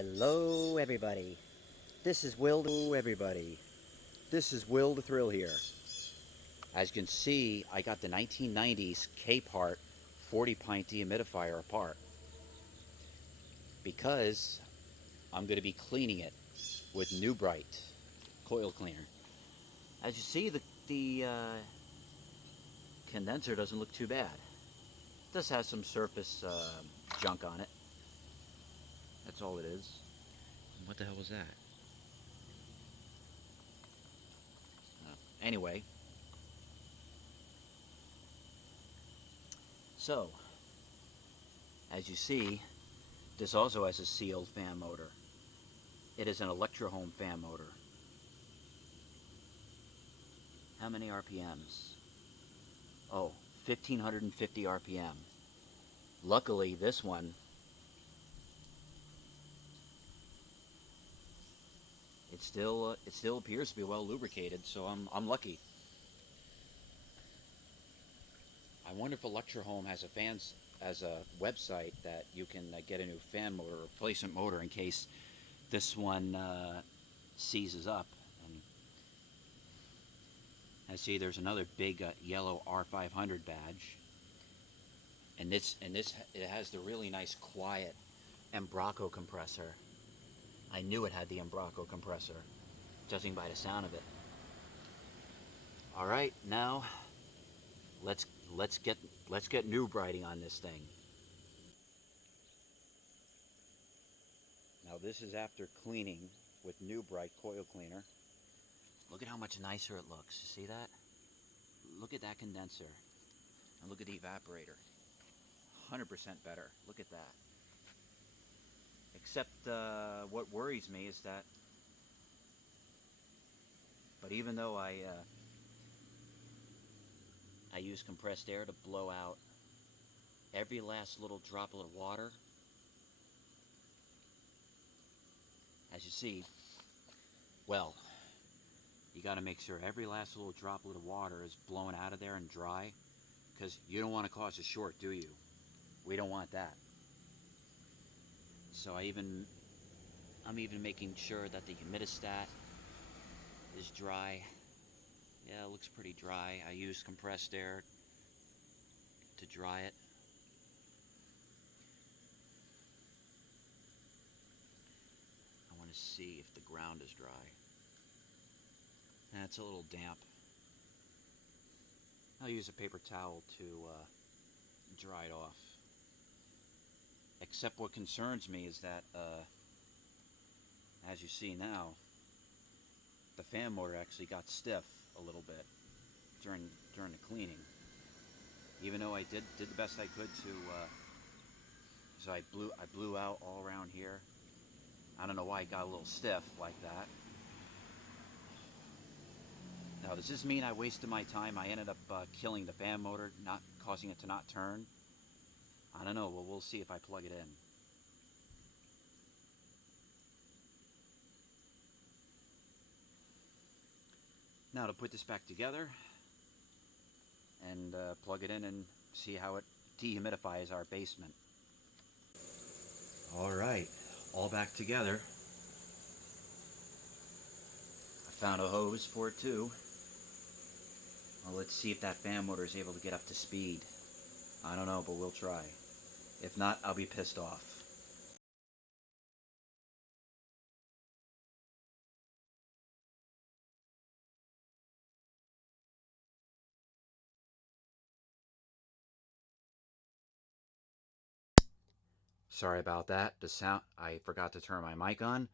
Hello everybody. This is Will the Thrill here. As you can see, I got the 1990's Capehart 40 pint dehumidifier apart because I'm going to be cleaning it with Nu-Brite coil cleaner. As you see, the condenser doesn't look too bad. It does have some surface junk on it. That's all it is. What the hell was that? Anyway, so as you see, this also has a sealed fan motor. It is an Electrohome fan motor. How many RPMs? Oh, 1550 RPM. Luckily, this one, it still appears to be well lubricated, so I'm lucky. I wonder if Electrohome has a website that you can get a new fan motor, replacement motor, in case this one seizes up. And I see there's another big yellow R500 badge, and this it has the really nice quiet Embraco compressor. I knew it had the Embraco compressor, judging by the sound of it. All right, now let's get Nu-Briting on this thing. Now this is after cleaning with Nu-Brite coil cleaner. Look at how much nicer it looks. You see that? Look at that condenser. And look at the evaporator. 100% better. Look at that. Except what worries me is that, but even though I use compressed air to blow out every last little droplet of water, as you see, well, you got to make sure every last little droplet of water is blown out of there and dry, because you don't want to cause a short, do you? We don't want that. So I'm even making sure that the humidistat is dry. Yeah, it looks pretty dry. I use compressed air to dry it. I want to see if the ground is dry. It's a little damp. I'll use a paper towel to dry it off. Except what concerns me is that, as you see now, the fan motor actually got stiff a little bit during the cleaning. Even though I did the best I could to, so I blew out all around here. I don't know why it got a little stiff like that. Now, does this mean I wasted my time? I ended up killing the fan motor, not causing it to not turn. I don't know. Well, we'll see if I plug it in. Now to put this back together and plug it in and see how it dehumidifies our basement. All right, all back together. I found a hose for it too. Well, let's see if that fan motor is able to get up to speed. I don't know, but we'll try. If not, I'll be pissed off. Sorry about that. The sound, I forgot to turn my mic on.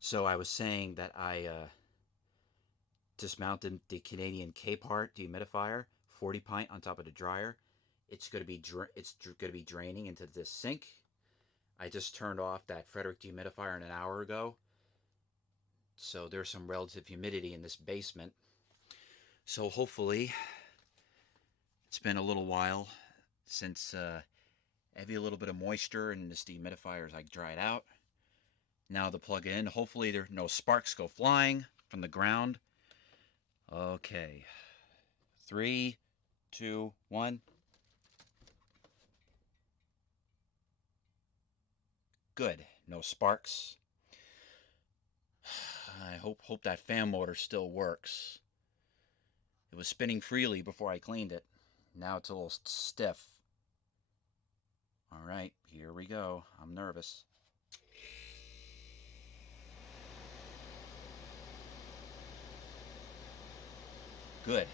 So I was saying that I dismounted the Canadian Capehart dehumidifier, 40 pint on top of the dryer. It's going to be draining into this sink. I just turned off that Frederick dehumidifier an hour ago. So there's some relative humidity in this basement. So hopefully, it's been a little while since having a little bit of moisture in this dehumidifier as I dry it out. Now to plug it in, hopefully there no sparks go flying from the ground. Okay, 3, 2, 1. Good. No sparks. I hope that fan motor still works. It was spinning freely before I cleaned it. Now it's a little stiff. All right, here we go. I'm nervous. Good.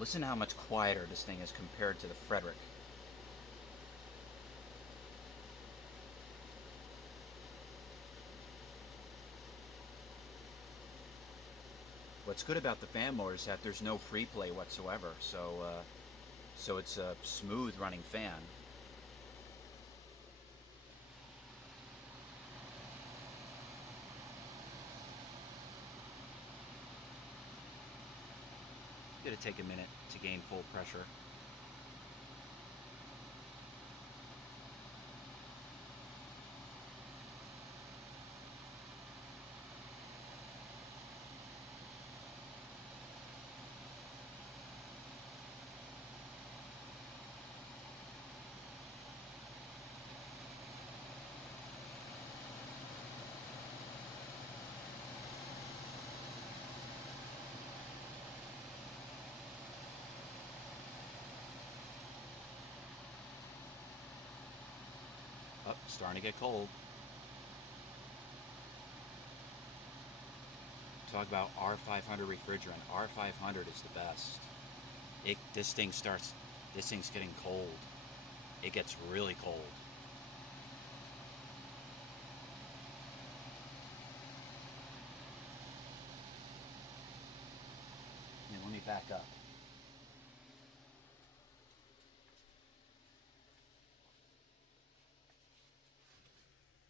Listen how much quieter this thing is compared to the Frederick. What's good about the fan motor is that there's no free play whatsoever, so it's a smooth running fan. It's gonna take a minute to gain full pressure. Oh, starting to get cold. Talk about R500 refrigerant. R500 is the best. This thing's getting cold. It gets really cold. Yeah, let me back up.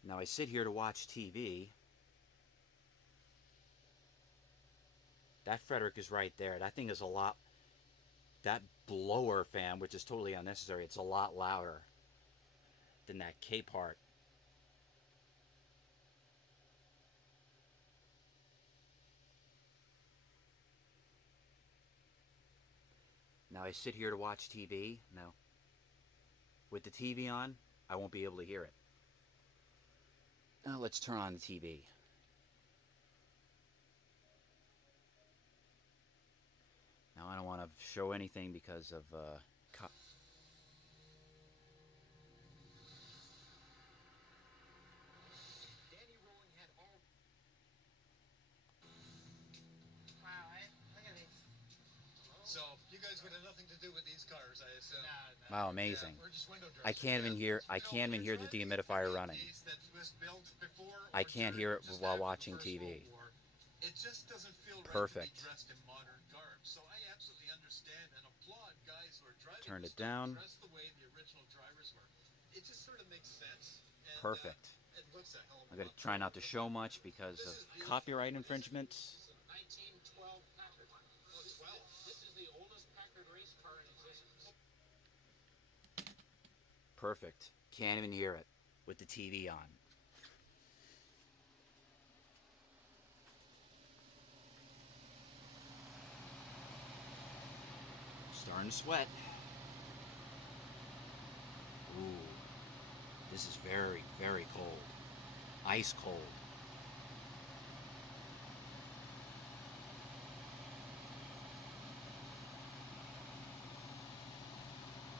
Now I sit here to watch TV. That Frederick is right there. That thing is a lot. That blower fan, which is totally unnecessary, it's a lot louder than that Capehart. Now I sit here to watch TV. Now, with the TV on, I won't be able to hear it. Now let's turn on the TV. Now I don't want to show anything because of So you guys would have nothing to do with these cars, I assume. wow, amazing. Yeah, we're just window I dressers. can't even hear. I can't even hear the dehumidifier running. That was built before I can't hear it just while after the watching First TV. World War. It just doesn't feel right Perfect. to be dressed in modern garb. So I absolutely understand and applaud guys who are driving Turn this it stuff down. dressed the way the original drivers were. It just sort of makes sense. And, Perfect. it looks a hell of a I'm gonna lot try not to better. show much because of copyright infringements. 1912 Packard. Oh, 12. This is the oldest Packard race car in existence. Perfect. Can't even hear it with the TV on. Starting to sweat. Ooh, this is very, very cold. Ice cold.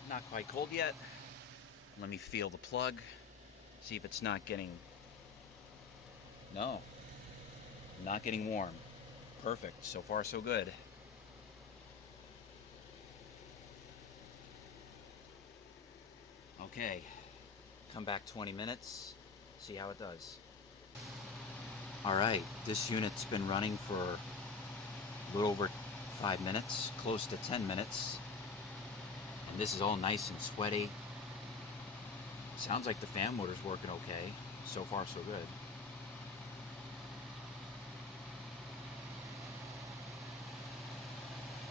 Not quite cold yet. Let me feel the plug. See if it's not getting... No. Not getting warm. Perfect. So far, so good. Okay. Come back 20 minutes. See how it does. Alright. This unit's been running for a little over 5 minutes. Close to 10 minutes. And this is all nice and sweaty. Sounds like the fan motor's working okay. So far, so good.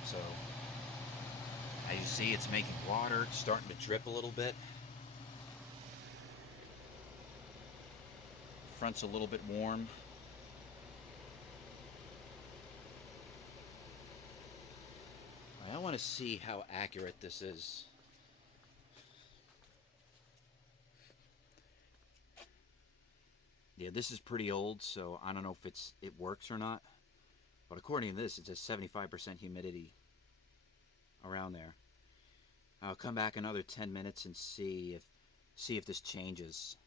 So, as you see, it's making water. It's starting to drip a little bit. Front's a little bit warm. I want to see how accurate this is. Yeah, this is pretty old, so I don't know if it works or not. But according to this, it's a 75% humidity around there. I'll come back another 10 minutes and see if this changes.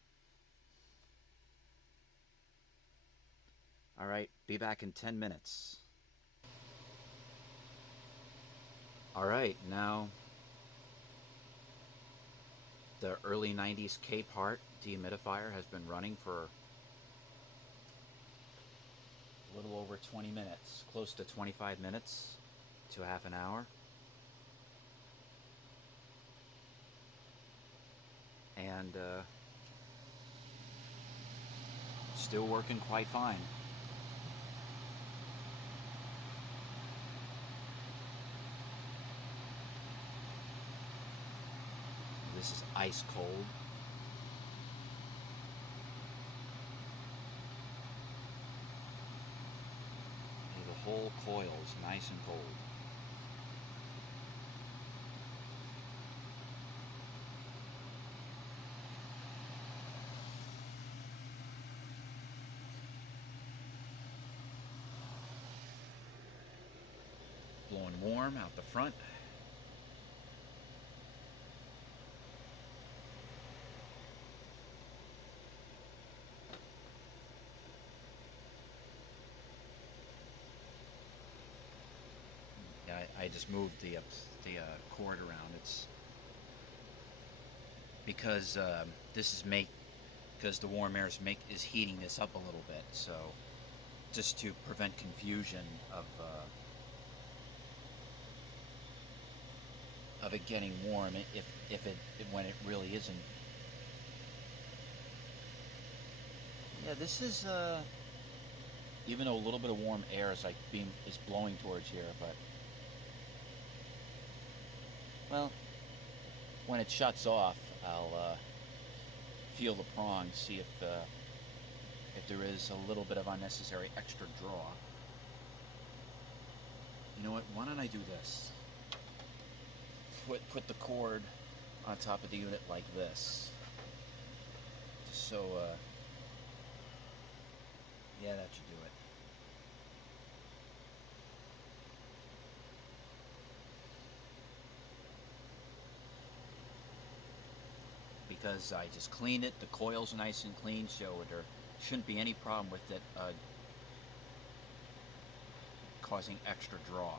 All right, be back in 10 minutes. All right, now the early 90s Capehart dehumidifier has been running for a little over 20 minutes, close to 25 minutes to half an hour. And still working quite fine. This is ice cold. And the whole coil is nice and cold. Blowing warm out the front. Yeah, I just moved the cord around. It's because this is because the warm air is heating this up a little bit. So just to prevent confusion of it getting warm when it really isn't. Yeah, this is even though a little bit of warm air is is blowing towards here, but well, when it shuts off, I'll feel the prong, see if there is a little bit of unnecessary extra draw. You know what? Why don't I do this? Put the cord on top of the unit like this. So, yeah, that should do it. Because I just cleaned it, the coil's nice and clean, so there shouldn't be any problem with it causing extra draw.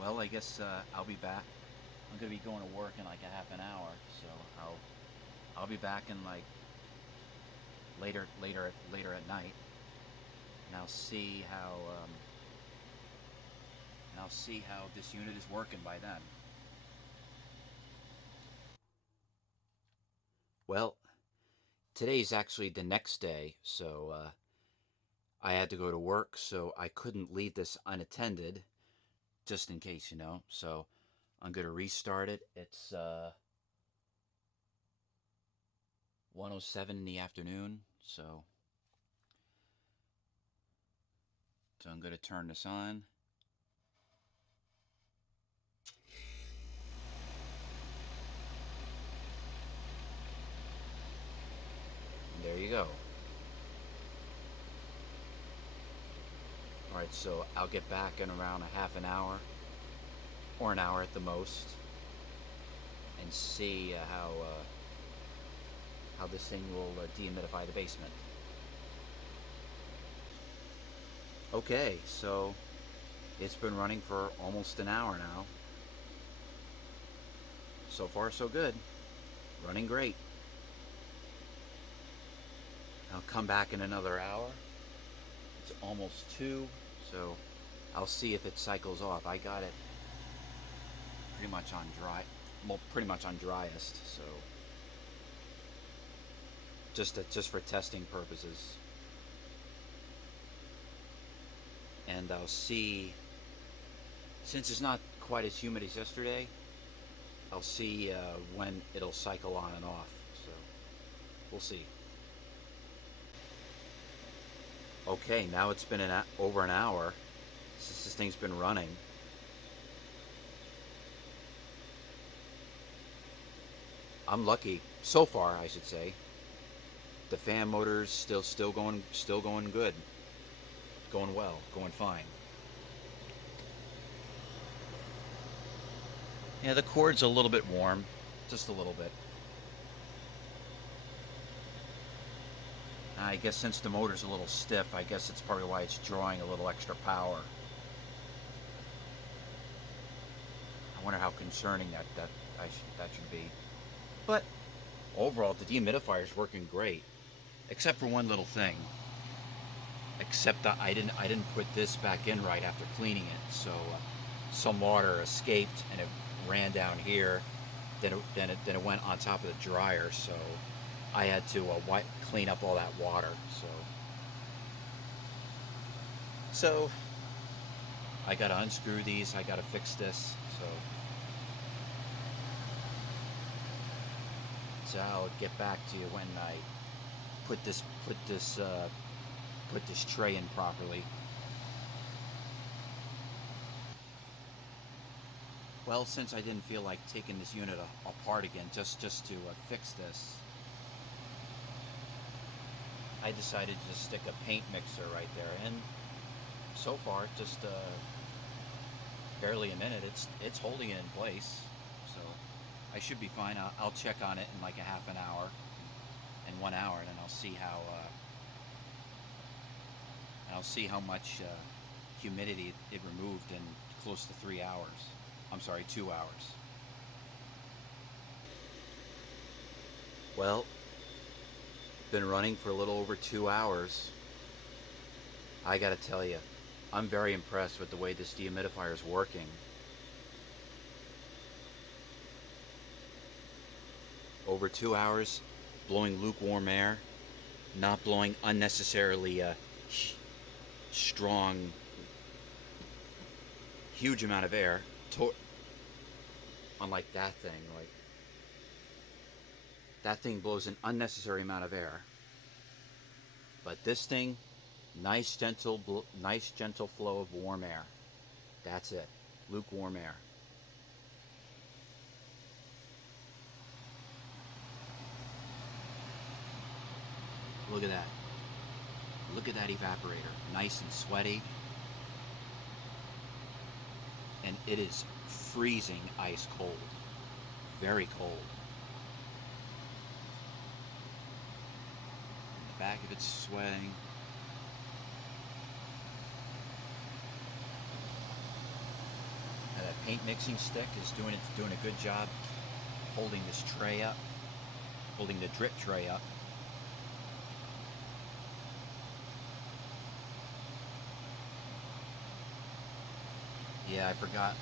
Well, I guess I'll be back. I'm gonna be going to work in like a half an hour, so I'll be back in like later at night, and I'll see how this unit is working by then. Well, today's actually the next day, so I had to go to work, so I couldn't leave this unattended, just in case, So I'm gonna restart it. It's 1:07 in the afternoon, so I'm gonna turn this on. And there you go. Alright, so I'll get back in around a half an hour, or an hour at the most, and see how this thing will dehumidify the basement. Okay, so it's been running for almost an hour now. So far, so good. Running great. I'll come back in another hour. It's almost 2, so I'll see if it cycles off. I got it pretty much on driest, so just for testing purposes. And I'll see, since it's not quite as humid as yesterday, I'll see when it'll cycle on and off, so we'll see. Okay, now it's been over an hour since this thing's been running. I'm lucky so far, I should say. The fan motor's still going good, going well, going fine. Yeah, the cord's a little bit warm, just a little bit. I guess since the motor's a little stiff, I guess it's probably why it's drawing a little extra power. I wonder how concerning that should be. But overall, the dehumidifier is working great, except for one little thing. Except that I didn't put this back in right after cleaning it, so some water escaped and it ran down here. Then it went on top of the dryer, so I had to clean up all that water. So I gotta unscrew these. I gotta fix this. So I'll get back to you when I put this tray in properly. Well, since I didn't feel like taking this unit apart again just to fix this, I decided to just stick a paint mixer right there, and so far, just barely a minute, it's holding it in place. So I should be fine. I'll check on it in like a half an hour, in 1 hour, and then I'll see how much humidity it removed in close to 3 hours. I'm sorry, 2 hours. Well, been running for a little over 2 hours. I gotta tell you, I'm very impressed with the way this dehumidifier is working. Over 2 hours, blowing lukewarm air, not blowing unnecessarily strong, huge amount of air. Unlike that thing, that thing blows an unnecessary amount of air. But this thing, nice gentle flow of warm air. That's it, lukewarm air. Look at that. Look at that evaporator, nice and sweaty. And it is freezing ice cold, very cold. And the back of it's sweating. And that paint mixing stick is doing a good job holding this tray up, holding the drip tray up. Yeah, I forgot.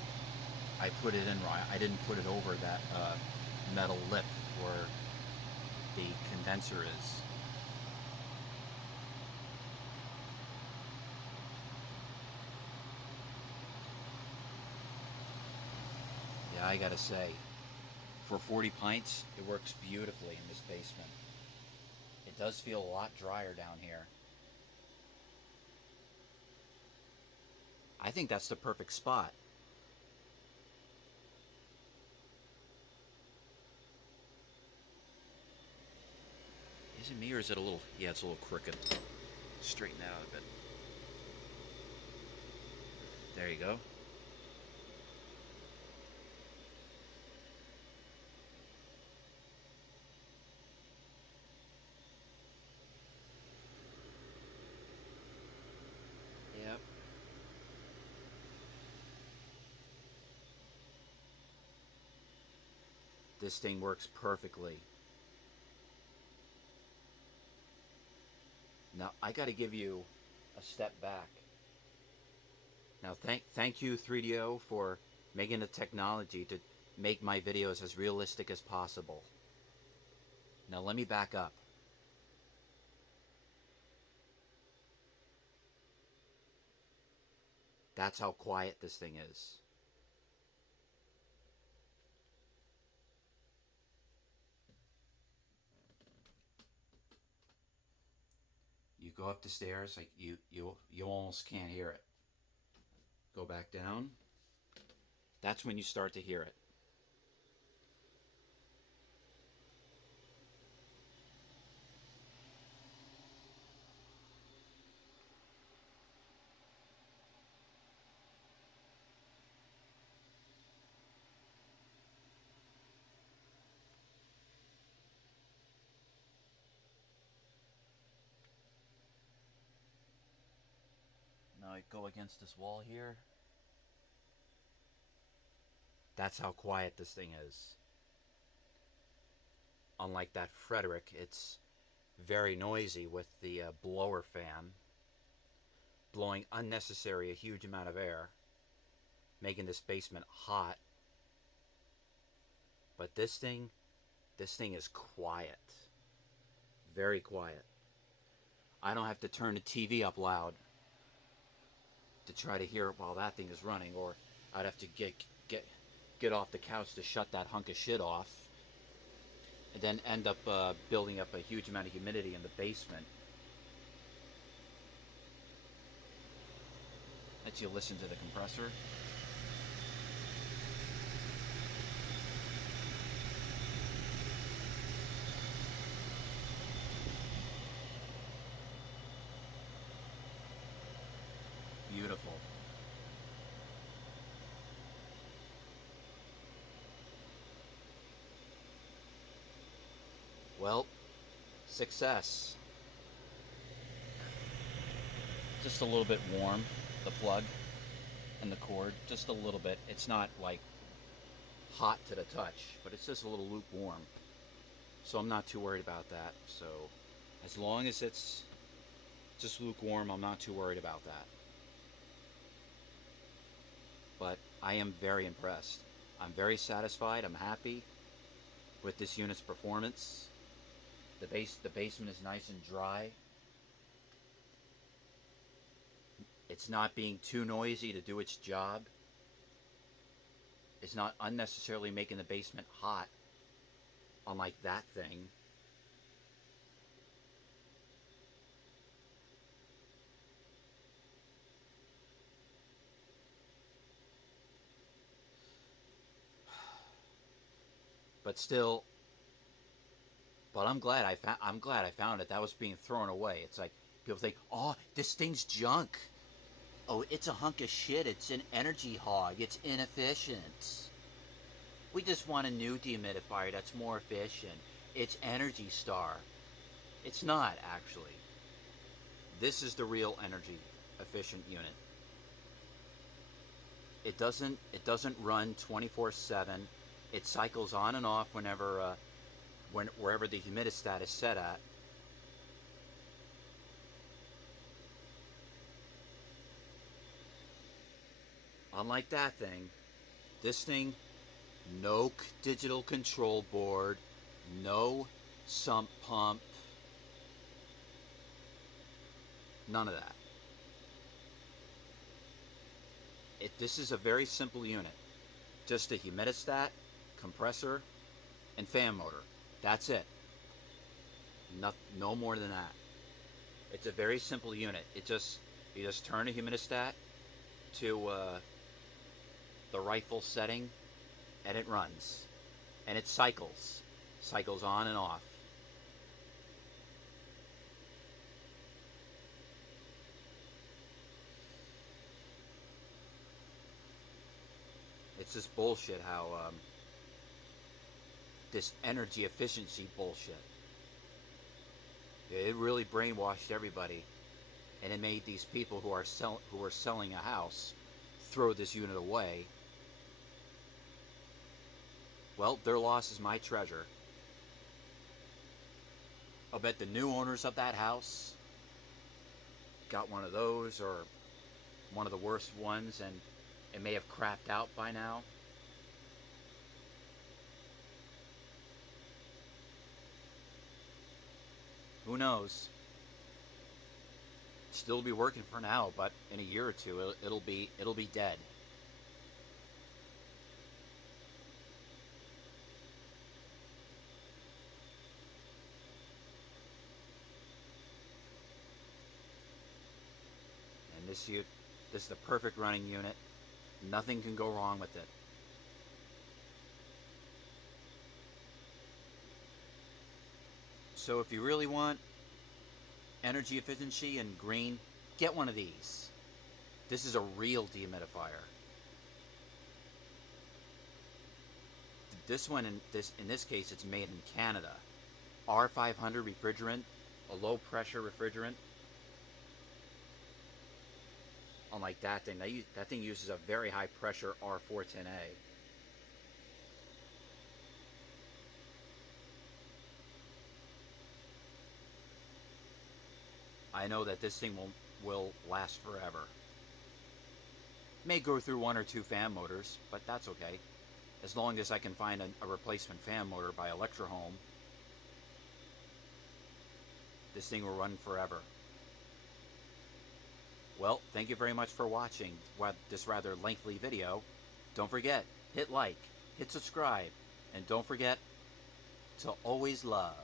I put it in wrong. I didn't put it over that metal lip where the condenser is. Yeah, I gotta say, for 40 pints, it works beautifully in this basement. It does feel a lot drier down here. I think that's the perfect spot. Is it me or is it a little... Yeah, it's a little crooked. Straighten that out a bit. There you go. Yep. This thing works perfectly. Now, I got to give you a step back. Now, thank you, 3DO, for making the technology to make my videos as realistic as possible. Now, let me back up. That's how quiet this thing is. You go up the stairs, like you almost can't hear it. Go back down. That's when you start to hear it. I go against this wall here, that's how quiet this thing is. Unlike that Frederick, it's very noisy with the blower fan blowing unnecessary a huge amount of air, making this basement hot. But this thing is quiet. Very quiet. I don't have to turn the TV up loud to try to hear it while that thing is running, or I'd have to get off the couch to shut that hunk of shit off, and then end up building up a huge amount of humidity in the basement. Let you listen to the compressor. Beautiful. Well, success. Just a little bit warm, the plug and the cord, just a little bit. It's not like hot to the touch, but it's just a little lukewarm. So I'm not too worried about that. So as long as it's just lukewarm, I'm not too worried about that. But I am very impressed. I'm very satisfied. I'm happy with this unit's performance. The basement is nice and dry. It's not being too noisy to do its job. It's not unnecessarily making the basement hot, unlike that thing. But I'm glad I found it. That was being thrown away. It's like people think, "Oh, this thing's junk. Oh, it's a hunk of shit. It's an energy hog. It's inefficient. We just want a new dehumidifier that's more efficient. It's Energy Star." It's not, actually. This is the real energy efficient unit. It doesn't run 24/7. It cycles on and off wherever the humidistat is set at. Unlike that thing, this thing, no digital control board, no sump pump, none of that. This is a very simple unit. Just a humidistat, compressor, and fan motor. That's it. No more than that. It's a very simple unit. You just turn a humidistat to the rifle setting, and it runs, and it cycles on and off. It's just bullshit how this energy efficiency bullshit. It really brainwashed everybody, and it made these people who are selling a house throw this unit away. Well, their loss is my treasure. I'll bet the new owners of that house got one of those, or one of the worst ones, and it may have crapped out by now. Who knows? Still be working for now, but in a year or two, it'll be dead. And this is the perfect running unit. Nothing can go wrong with it. So if you really want energy efficiency and green, get one of these. This is a real dehumidifier. This one, in this case, it's made in Canada. R500 refrigerant, a low pressure refrigerant. unlike that thing. That thing uses a very high pressure R410A. I know that this thing will last forever. May go through one or two fan motors, but that's okay. As long as I can find a replacement fan motor by Electrohome, this thing will run forever. Well, thank you very much for watching this rather lengthy video. Don't forget, hit like, hit subscribe, and don't forget to always love.